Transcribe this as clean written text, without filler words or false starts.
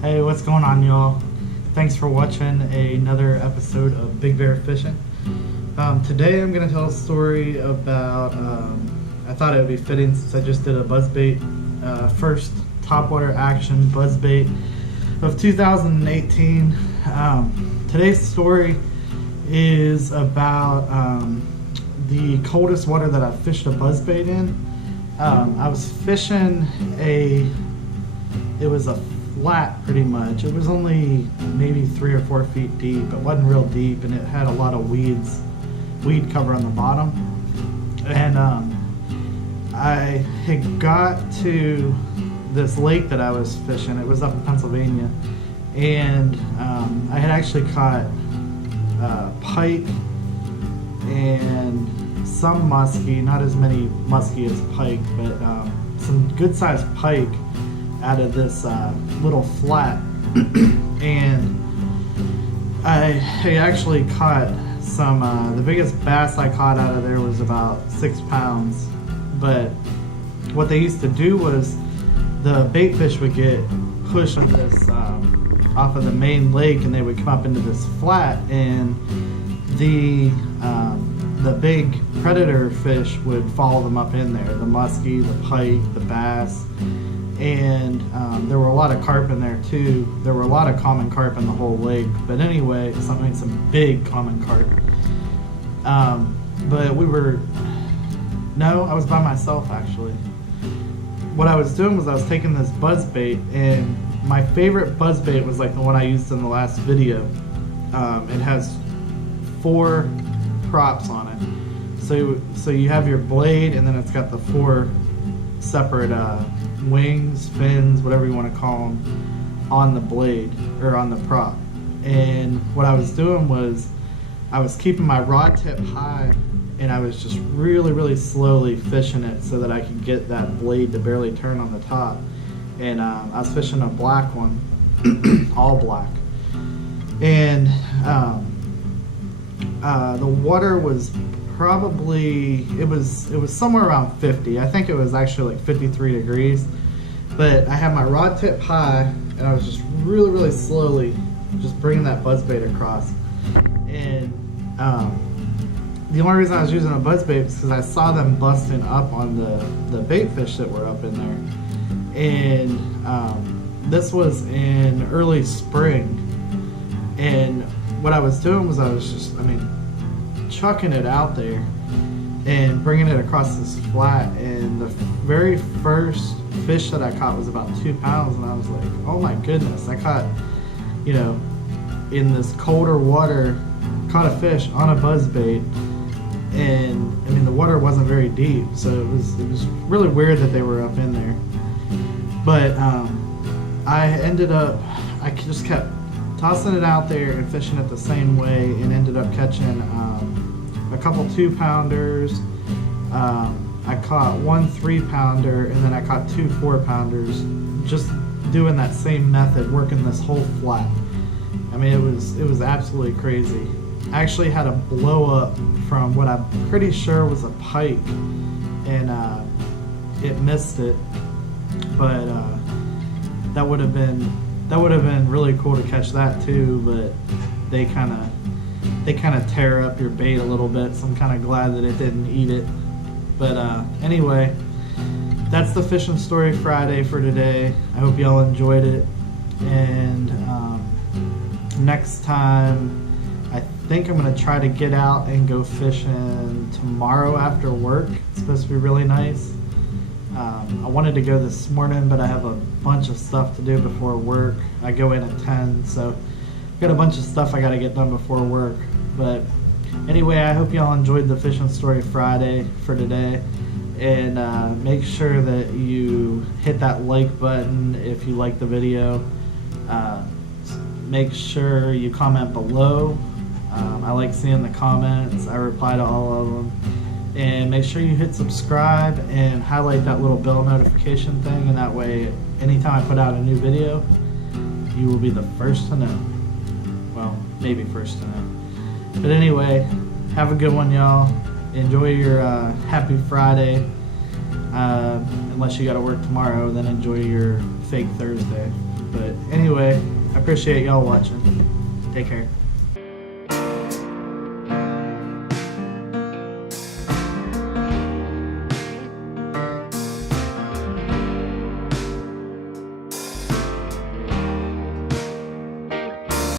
Hey, what's going on, y'all? Thanks for watching another episode of Big Bear Fishing. Today I'm going to tell a story about, I thought it would be fitting since I just did a Buzzbait, first topwater action Buzzbait of 2018. Today's story is about the coldest water that I've fished a Buzzbait in. I was fishing it was a flat pretty much. It was only maybe 3 or 4 feet deep. It wasn't real deep, and it had a lot of weed cover on the bottom. And I had got to this lake that I was fishing. It was up in Pennsylvania, and I had actually caught pike and some muskie, not as many muskie as pike, but some good sized pike out of this little flat. And I actually caught some, the biggest bass I caught out of there was about 6 pounds. But what they used to do was the bait fish would get pushed on this off of the main lake, and they would come up into this flat, and the big predator fish would follow them up in there, the muskie, the pike, the bass. And there were a lot of carp in there too. There were a lot of common carp in the whole lake. But anyway, some big common carp. But I was by myself actually. What I was doing was I was taking this Buzzbait, and my favorite Buzzbait was like the one I used in the last video. It has 4 props on it. So you have your blade, and then it's got the 4 separate wings, fins, whatever you want to call them, on the blade or on the prop. And what I was doing was I was keeping my rod tip high, and I was just really slowly fishing it so that I could get that blade to barely turn on the top. And I was fishing a black one, all black. And the water was probably, it was somewhere around 50. I think it was actually like 53 degrees. But I had my rod tip high, and I was just really slowly just bringing that Buzzbait across. And the only reason I was using a Buzzbait was because I saw them busting up on the bait fish that were up in there. And this was in early spring. And what I was doing was I was just, chucking it out there and bringing it across this flat. And the very first fish that I caught was about 2 pounds, and I was like, oh my goodness, I caught, in this colder water, caught a fish on a Buzzbait. And the water wasn't very deep, so it was really weird that they were up in there. But I just kept tossing it out there and fishing it the same way, and ended up catching a couple 2-pounders. I caught 1 3-pounder, and then I caught 2 4-pounders, just doing that same method, working this whole flat. It was absolutely crazy. I actually had a blow up from what I'm pretty sure was a pike, and it missed it. But that would have been really cool to catch that too. But they kind of tear up your bait a little bit, so I'm kind of glad that it didn't eat it. But anyway, that's the Fishing Story Friday for today. I hope y'all enjoyed it, and next time I think I'm going to try to get out and go fishing tomorrow after work. It's supposed to be really nice. I wanted to go this morning, but I have a bunch of stuff to do before work. I go in at 10, so I've got a bunch of stuff I got to get done before work. But anyway, I hope y'all enjoyed the Fishing Story Friday for today. And make sure that you hit that like button if you like the video. Make sure you comment below. I like seeing the comments. I reply to all of them. And make sure you hit subscribe and highlight that little bell notification thing, and that way anytime I put out a new video, you will be the first to know. Well, maybe first to know. But anyway, have a good one, y'all. Enjoy your happy Friday. Unless you got to work tomorrow, then enjoy your fake Thursday. But anyway, I appreciate y'all watching. Take care.